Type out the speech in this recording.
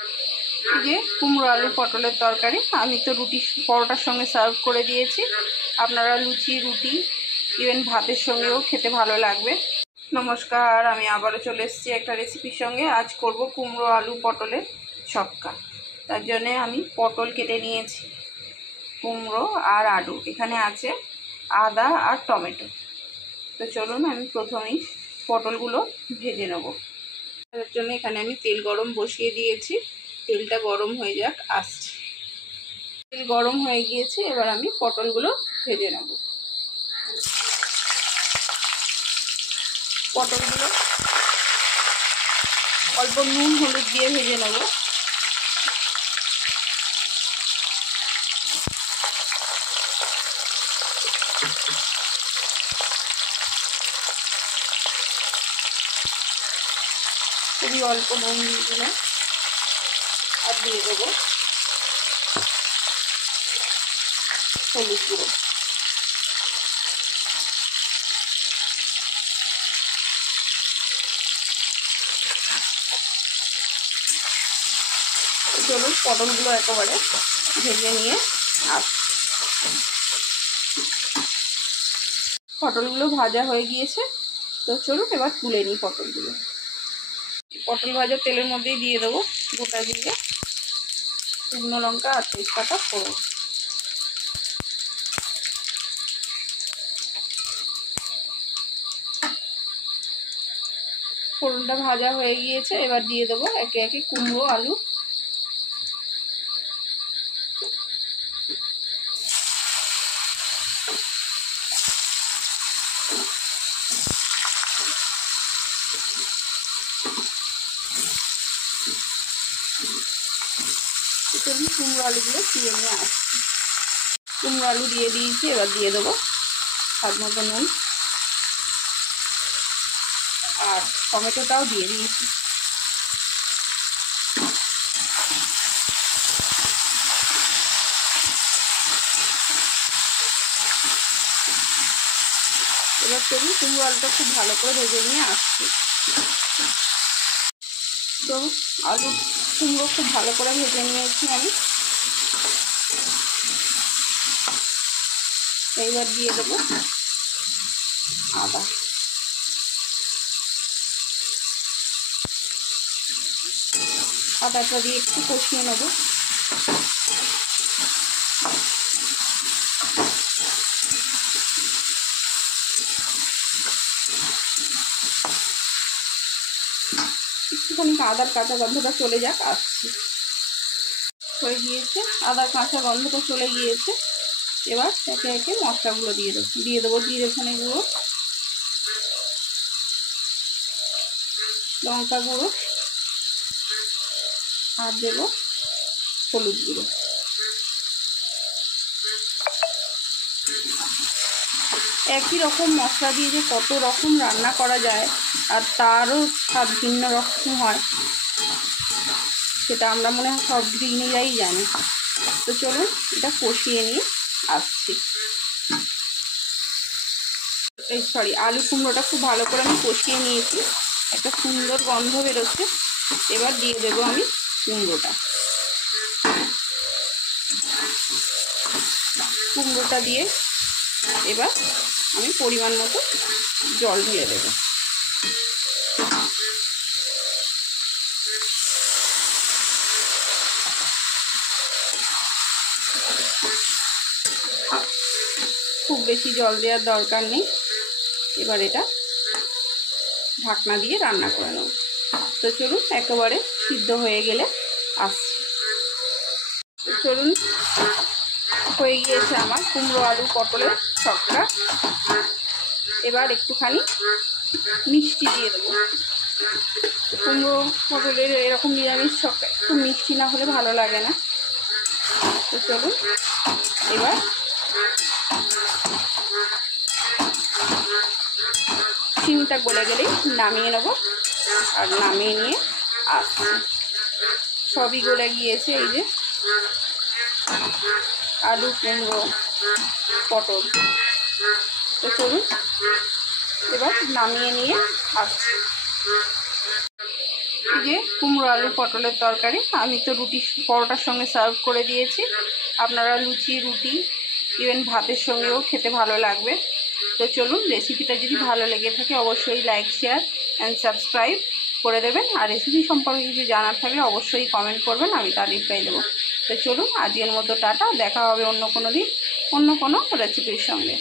এই যে কুমড়ো আলু পটলের তরকারি, আমি তো রুটি পরোটার সঙ্গে সার্ভ করে দিয়েছি। আপনারা লুচি, রুটি, ইভেন ভাতের সঙ্গেও খেতে ভালো লাগবে। নমস্কার, আমি আবারও চলে এসেছি একটা রেসিপির সঙ্গে। আজ করব কুমড়ো আলু পটলের ছক্কা। তার জন্যে আমি পটল কেটে নিয়েছি, কুমড়ো আর আলু, এখানে আছে আদা আর টমেটো। তো চলুন আমি প্রথমেই পটলগুলো ভেজে নেব। তার জন্য এখানে আমি তেল গরম বসিয়ে দিয়েছি, তেলটা গরম হয়ে যাক, আসছে। তেল গরম হয়ে গিয়েছে, এবার আমি পটলগুলো ভেজে নেব। পটলগুলো অল্প নুন হলুদ দিয়ে ভেজে নেব। খুবই অল্প নুন দিয়ে দিলাম, আর দিয়ে দেবো হলুদ গুঁড়ো। চলুন পটলগুলো একেবারে ভেজে নিয়ে আসছি। পটলগুলো ভাজা হয়ে গিয়েছে, তো চলুন এবার তুলে নিই পটলগুলো। পটল ভাজা তেলের মধ্যেই দিয়ে দেবো গোটা জিরে, শুকনো লঙ্কা আর তেজপাতা ফোড়ন। ফোড়নটা ভাজা হয়ে গিয়েছে, এবার দিয়ে দেবো একে একে কুমড়ো আলু। কুমড়ো আলুগুলো দিয়ে নিয়ে আসছি। কুমড়ো আলু দিয়ে দিয়েছি, এবার দিয়ে দেবো স্বাদ মতো নুন, আর টমেটোটাও দিয়ে দিয়েছি। এবার চলুন কুমড়ো আলুটা খুব ভালো করে ভেজে নিয়ে আসছি। তো আলু কুমড়ো খুব ভালো করে ভেজে নিয়েছি আমি। এইবার দিয়ে দেবো আদা। আদাটা দিয়ে একটু কষিয়ে নেব। একটুখানি আদার কাঁচা গন্ধটা চলে যাক, আসছি। হয়ে গিয়েছে, আদার কাঁচা গন্ধটা চলে গিয়েছে। এবার একে একে মশলাগুলো দিয়ে দেবো জিরে ধনে গুঁড়ো, লঙ্কা গুঁড়ো, আর দেবো হলুদ গুঁড়ো। একই রকম মশলা দিয়ে যে কত রকম রান্না করা যায় আর তারও স্বাদ ভিন্ন রকম হয়, সেটা আমরা মনে হয় সব গৃহিণীরাই জানি। তো চলুন এটা কষিয়ে নিয়ে আসছি। আলু কুমড়োটা খুব ভালো করে আমি কষিয়ে নিয়েছি, একটা সুন্দর গন্ধ বেরোচ্ছে। এবার দিয়ে দেবো আমি কুমড়োটা দিয়ে এবার আমি পরিমাণ মতো জল ঢেলে দেব। খুব বেশি জল দেওয়ার দরকার নেই। এবার এটা ঢাকনা দিয়ে রান্না করে নেব। তো চলুন একেবারে সিদ্ধ হয়ে গেলে আসছি। চলুন হয়ে গিয়েছে আমার কুমড়ো আলু পটলের ছক্কা। এবার একটুখানি মিষ্টি দিয়ে দেবো। কুমড়ো পটলের এরকম নিরামিষ ছক্কা একটু মিষ্টি না হলে ভালো লাগে না। তো চলুন এবার চিনিটা গলে গেলেই নামিয়ে নেব, আর নামিয়ে নিয়ে আসছি। সবই গলে গিয়েছে, এই যে আলু কুমড়ো পটল। তো চলুন এবার নামিয়ে নিয়ে আসছি। যে কুমড়ো আলু পটলের তরকারি আমি তো রুটি পরোটার সঙ্গে সার্ভ করে দিয়েছি। আপনারা লুচি, রুটি, ইভেন ভাতের সঙ্গেও খেতে ভালো লাগবে। তো চলুন, রেসিপিটা যদি ভালো লেগে থাকে অবশ্যই লাইক, শেয়ার অ্যান্ড সাবস্ক্রাইব করে দেবেন। আর রেসিপি সম্পর্কে কিছু জানার থাকলে অবশ্যই কমেন্ট করবেন, আমি তার রিপ্লাই দেবো। তো চলুন, আজকের মতো টাটা, দেখা হবে অন্য কোনো দিন অন্য কোনো রেসিপির সঙ্গে।